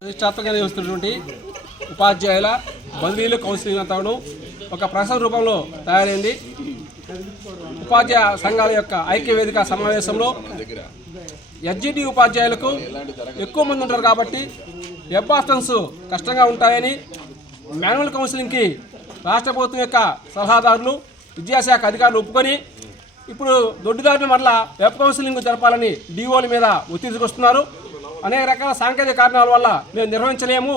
ప్రతిష్టాత్మకంగా నిర్వహిస్తున్నటువంటి ఉపాధ్యాయుల బదిలీలు కౌన్సిలింగ్ అంతా ఒక ప్రసవ రూపంలో తయారైంది. ఉపాధ్యాయ సంఘాల యొక్క ఐక్య వేదిక సమావేశంలో ఎస్జిటి ఉపాధ్యాయులకు ఎక్కువ మంది ఉంటారు కాబట్టి వెబ్ ఆప్షన్స్ కష్టంగా ఉంటాయని మాన్యువల్ కౌన్సిలింగ్కి రాష్ట్ర ప్రభుత్వం యొక్క సలహాదారులు విద్యాశాఖ అధికారులు ఒప్పుకొని ఇప్పుడు దొడ్డిదారుని మరలా వెబ్ కౌన్సిలింగ్ జరపాలని డిఓల మీద ఒత్తిడి తీసుకొస్తున్నారు. అనేక రకాల సాంకేతిక కారణాల వల్ల మేము నిర్వహించలేము.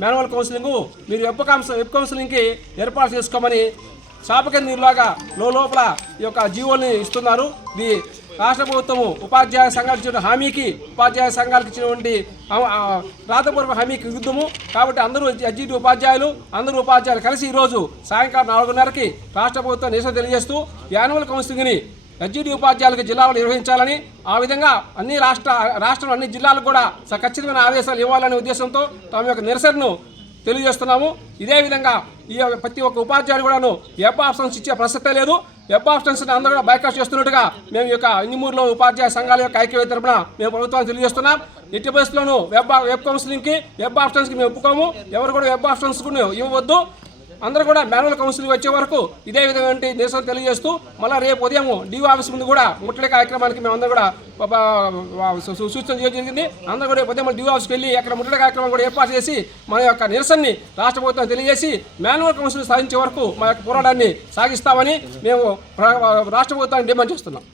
మాన్యువల్ కౌన్సిలింగ్ మీరు వెబ్ కౌన్సిల్ వెబ్ కౌన్సిలింగ్కి ఏర్పాటు చేసుకోమని శాపక నీరులాగా లోపల ఈ యొక్క జీవోల్ని ఇస్తున్నారు. ఇది రాష్ట్ర ప్రభుత్వము ఉపాధ్యాయ సంఘాలకు ఇచ్చిన హామీకి ఉపాధ్యాయ సంఘాలకు ఇచ్చినటువంటి రాతపూర్వక హామీకి విరుద్ధము. కాబట్టి అందరూ ఎస్జిటి ఉపాధ్యాయులు అందరూ ఉపాధ్యాయులు కలిసి ఈరోజు సాయంకాలం నాలుగున్నరకి రాష్ట్ర ప్రభుత్వం నిరసన తెలియజేస్తూ యాన్యువల్ కౌన్సిలింగ్ని ఎస్జిటి ఉపాధ్యాయులకు జిల్లాలో నిర్వహించాలని ఆ విధంగా అన్ని రాష్ట్ర రాష్ట్రంలో అన్ని జిల్లాలకు కూడా ఖచ్చితమైన ఆదేశాలు ఇవ్వాలనే ఉద్దేశంతో తమ యొక్క నిరసనను తెలియజేస్తున్నాము. ఇదే విధంగా ఈ యొక్క ప్రతి ఒక్క ఉపాధ్యాయులు కూడాను వెబ్ ఆప్షన్స్ ఇచ్చే ప్రసక్తే లేదు. వెబ్ ఆప్షన్స్ అందరూ కూడా బైకాట్ చేస్తున్నట్టుగా మేము ఈ యొక్క ఇంజమూరులో ఉపాధ్యాయ సంఘాల యొక్క ఐక్యవేద తరపున మేము ప్రభుత్వానికి తెలియజేస్తున్నాం. ఎట్టి పరిస్థితుల్లోనూ వెబ్ వెబ్ కౌన్సిలింగ్కి వెబ్ ఆప్షన్స్కి మేము ఒప్పుకోము. ఎవరు కూడా వెబ్ ఆప్షన్స్ ఇవ్వవద్దు. అందరూ కూడా మాన్యువల్ కౌన్సిల్కి వచ్చే వరకు ఇదే విధంగా నిరసన తెలియజేస్తూ మళ్ళీ రేపు ఉదయం డీఓ ఆఫీస్ ముందు కూడా ముట్టడి కార్యక్రమానికి మేము కూడా సూచన జరిగింది. అందరూ కూడా రేపు ఉదయం డీఓ ఆఫీస్కి వెళ్ళి అక్కడ ముట్టడి కార్యక్రమం కూడా ఏర్పాటు చేసి మన యొక్క నిరసనని రాష్ట్ర ప్రభుత్వం తెలియజేసి మాన్యువల్ కౌన్సిల్ సాధించే వరకు మా యొక్క పోరాటాన్ని సాగిస్తామని మేము రాష్ట్ర ప్రభుత్వాన్ని డిమాండ్ చేస్తున్నాం.